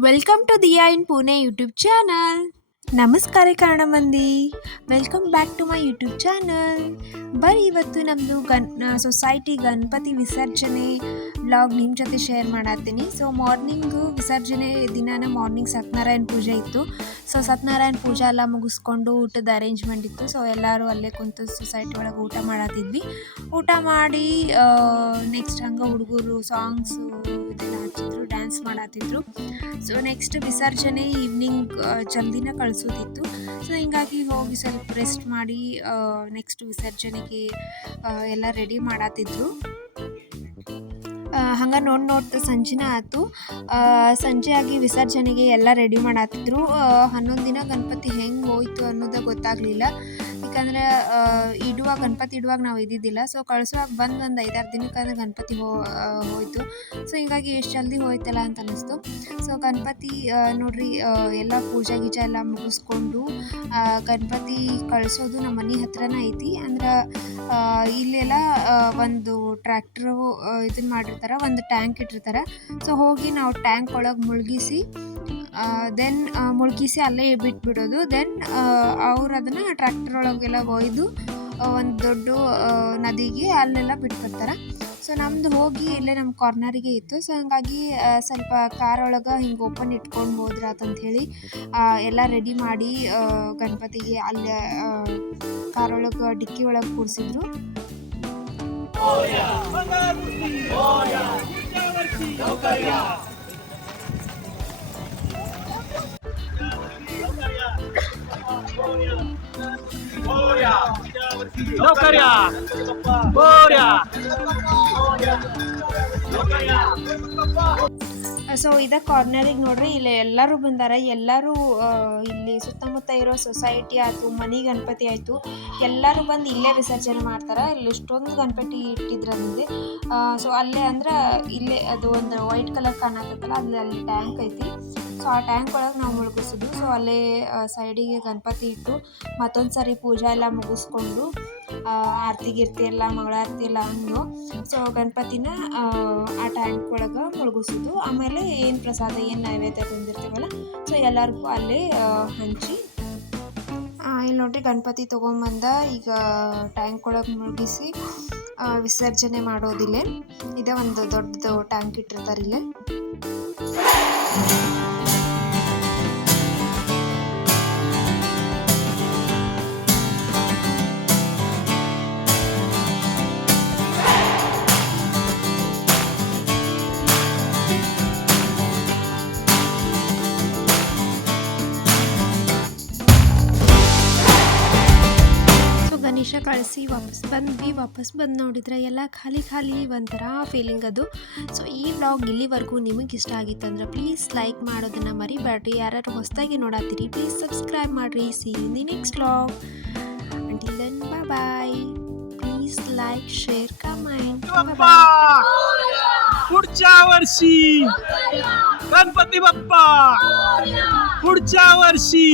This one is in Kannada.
Welcome to Diya in Pune YouTube channel ನಮಸ್ಕಾರ ಕನ್ನಡ ಮಂದಿ welcome back to my YouTube channel ಬರೀ ಇವತ್ತು ನಮ್ಮದು ಗನ್ ಸೊಸೈಟಿ ಗಣಪತಿ ವಿಸರ್ಜನೆ ಬ್ಲಾಗ್ ನಿಮ್ಮ ಜೊತೆ ಶೇರ್ ಮಾಡತ್ತೀನಿ. ಸೊ ಮಾರ್ನಿಂಗು ವಿಸರ್ಜನೆ ದಿನಾನ ಮಾರ್ನಿಂಗ್ ಸತ್ಯನಾರಾಯಣ ಪೂಜೆ ಇತ್ತು. ಸೊ ಸತ್ಯನಾರಾಯಣ ಪೂಜೆ ಎಲ್ಲ ಮುಗಿಸ್ಕೊಂಡು ಊಟದ ಅರೇಂಜ್ಮೆಂಟ್ ಇತ್ತು. ಸೊ ಎಲ್ಲರೂ ಅಲ್ಲೇ ಕುಂತು ಸೊಸೈಟಿ ಒಳಗೆ ಊಟ ಮಾಡತ್ತಿದ್ವಿ ಊಟ ಮಾಡಿ ನೆಕ್ಸ್ಟ್ ಹಂಗೆ ಹುಡುಗರು ಸಾಂಗ್ಸು ಇದೆಲ್ಲ ಹಚ್ಚಿದ್ರು ಡ್ಯಾನ್ಸ್ ಮಾಡತ್ತಿದ್ರು ಸೊ ನೆಕ್ಸ್ಟ್ ವಿಸರ್ಜನೆ ಈವ್ನಿಂಗ್ ಜಲ್ದಿನ ಕಳಿಸೋದಿತ್ತು ಸೊ ಹಿಂಗಾಗಿ ಹೋಗಿ ಸ್ವಲ್ಪ ರೆಸ್ಟ್ ಮಾಡಿ ನೆಕ್ಸ್ಟ್ ವಿಸರ್ಜನೆಗೆ ಎಲ್ಲ ರೆಡಿ ಮಾಡತ್ತಿದ್ರು ಹಂಗೆ ನೋಡಿ ನೋಡ್ತಾ ಸಂಜೆನ ಆಯ್ತು. ಸಂಜೆ ಆಗಿ ವಿಸರ್ಜನೆಗೆ ಎಲ್ಲ ರೆಡಿ ಮಾಡತ್ತಿದ್ರು ಹನ್ನೊಂದು ದಿನ ಗಣಪತಿ ಹೆಂಗೆ ಹೋಯ್ತು ಅನ್ನೋದೇ ಗೊತ್ತಾಗಲಿಲ್ಲ. ಯಾಕಂದ್ರೆ ಇಡುವಾಗ ಗಣಪತಿ ಇಡುವಾಗ ನಾವು ಇದ್ದಿದ್ದಿಲ್ಲ. ಸೊ ಕಳ್ಸುವಾಗ ಬಂದು ಒಂದು ಐದಾರು ದಿನಕ್ಕೆ ಗಣಪತಿ ಹೋ ಹೋಯಿತು. ಸೊ ಹಿಂಗಾಗಿ ಎಷ್ಟು ಜಲ್ದಿ ಹೋಯ್ತಲ್ಲ ಅಂತ ಅನ್ನಿಸ್ತು. ಸೊ ಗಣಪತಿ ನೋಡ್ರಿ ಎಲ್ಲ ಪೂಜೆ ಗೀಜೆ ಎಲ್ಲ ಮುಗಿಸ್ಕೊಂಡು ಗಣಪತಿ ಕಳಿಸೋದು ನಮ್ಮ ಮನೆ ಹತ್ರನೇ ಐತಿ. ಅಂದ್ರೆ ಇಲ್ಲೆಲ್ಲ ಒಂದು ಟ್ರ್ಯಾಕ್ಟ್ರು ಇದನ್ನ ಮಾಡಿರ್ತಾರೆ, ಒಂದು ಟ್ಯಾಂಕ್ ಇಟ್ಟಿರ್ತಾರೆ. ಸೊ ಹೋಗಿ ನಾವು ಟ್ಯಾಂಕ್ ಒಳಗೆ ಮುಳುಗಿಸಿ ದೆನ್ ಮುಳುಗಿಸಿ ಅಲ್ಲೇ ಬಿಟ್ಬಿಡೋದು. ದೆನ್ ಅವ್ರು ಅದನ್ನು ಟ್ರ್ಯಾಕ್ಟರ್ ಒಳಗೆಲ್ಲ ಒಯ್ದು ಒಂದು ದೊಡ್ಡ ನದಿಗೆ ಅಲ್ಲೆಲ್ಲ ಬಿಟ್ಬಿಡ್ತಾರೆ. ಸೊ ನಮ್ಮದು ಹೋಗಿ ಇಲ್ಲೇ ನಮ್ಮ ಕಾರ್ನರಿಗೆ ಇತ್ತು. ಸೊ ಹಂಗಾಗಿ ಸ್ವಲ್ಪ ಕಾರ್ ಒಳಗೆ ಹಿಂಗೆ ಓಪನ್ ಇಟ್ಕೊಂಡು ಹೋದ್ರೆ ಹೇಳಿ ಎಲ್ಲ ರೆಡಿ ಮಾಡಿ ಗಣಪತಿಗೆ ಅಲ್ಲೇ ಒಳಗೆ, ಡಿಕ್ಕಿ ಒಳಗೆ ಕೂರಿಸಿದ್ರು. Oh yeah. ಸೊ ಇದ ಕಾರ್ನರಿಗೆ ನೋಡ್ರಿ, ಇಲ್ಲಿ ಎಲ್ಲರೂ ಬಂದಾರ. ಎಲ್ಲರೂ ಇಲ್ಲಿ ಸುತ್ತಮುತ್ತ ಇರೋ ಸೊಸೈಟಿ ಆಯಿತು, ಮನಿ ಗಣಪತಿ ಆಯಿತು, ಎಲ್ಲರೂ ಬಂದು ಇಲ್ಲೇ ವಿಸರ್ಜನೆ ಮಾಡ್ತಾರೆ. ಇಲ್ಲಿ ಇಷ್ಟೊಂದು ಗಣಪತಿ ಇಟ್ಟಿದ್ರಲ್ಲಿ ಸೊ ಅಲ್ಲೇ ಅಂದ್ರೆ, ಇಲ್ಲೇ ಅದು ಒಂದು ವೈಟ್ ಕಲರ್ ಕಾಣತ್ತಲ್ಲ ಅಲ್ಲಿ ಅಲ್ಲಿ ಟ್ಯಾಂಕ್ ಐತಿ. ಸೊ ಆ ಟ್ಯಾಂಕ್ ಒಳಗೆ ನಾವು ಮುಳುಗಿಸಿದ್ವಿ. ಸೊ ಅಲ್ಲೇ ಸೈಡಿಗೆ ಗಣಪತಿ ಇಟ್ಟು ಮತ್ತೊಂದು ಸರಿ ಪೂಜೆ ಎಲ್ಲ ಮುಗಿಸ್ಕೊಂಡು ಆರತಿ ಗಿರ್ತಿ ಎಲ್ಲ ಮಂಗಳಾರತಿ ಎಲ್ಲ ಅಂದು ಸೊ ಗಣಪತಿನ ಆ, ಟ್ಯಾಂಕ್ ಒಳಗೆ ಮುಳುಗಿಸೋದು ಆಮೇಲೆ ಏನು ಪ್ರಸಾದ ಏನು ನೈವೇದ್ಯ ತಂದಿರ್ತೀವಲ್ಲ ಸೊ ಎಲ್ಲರಿಗೂ ಅಲ್ಲೇ ಹಂಚಿ ಇಲ್ಲಿ ನೋಡ್ರಿ ಗಣಪತಿ ತೊಗೊಂಬಂದ ಈಗ ಟ್ಯಾಂಕ್ ಒಳಗೆ ಮುಳುಗಿಸಿ ವಿಸರ್ಜನೆ ಮಾಡೋದಿಲ್ಲ. ಇದೇ ಒಂದು ದೊಡ್ಡದು ಟ್ಯಾಂಕ್ ಇಟ್ಟಿರ್ತಾರೆ ಇಲ್ಲೇ. ಸೊ ಗಣೇಶ ಕಳಿಸಿ ವಾಪಸ್ ಬಂದ್ವಿ ವಾಪಸ್ ಬಂದು ನೋಡಿದ್ರೆ ಎಲ್ಲ ಖಾಲಿ ಖಾಲಿ ಒಂಥರ ಫೀಲಿಂಗ್ ಅದು ಸೊ ಈ ವ್ಲಾಗ್ ಇಲ್ಲಿವರೆಗೂ ನಿಮಗೆ ಇಷ್ಟ ಆಗಿತ್ತಂದ್ರೆ ಪ್ಲೀಸ್ ಲೈಕ್ ಮಾಡೋದನ್ನು ಮರಿಬೇಡ್ರಿ ಯಾರ್ಯಾರು ಹೊಸದಾಗಿ ನೋಡತ್ತೀರಿ ಪ್ಲೀಸ್ ಸಬ್ಸ್ಕ್ರೈಬ್ ಮಾಡಿರಿ see in the next vlog until then bye bye please like share comment Bappa पुढच्या वर्षी गणपती बाप्पा पुढच्या वर्षी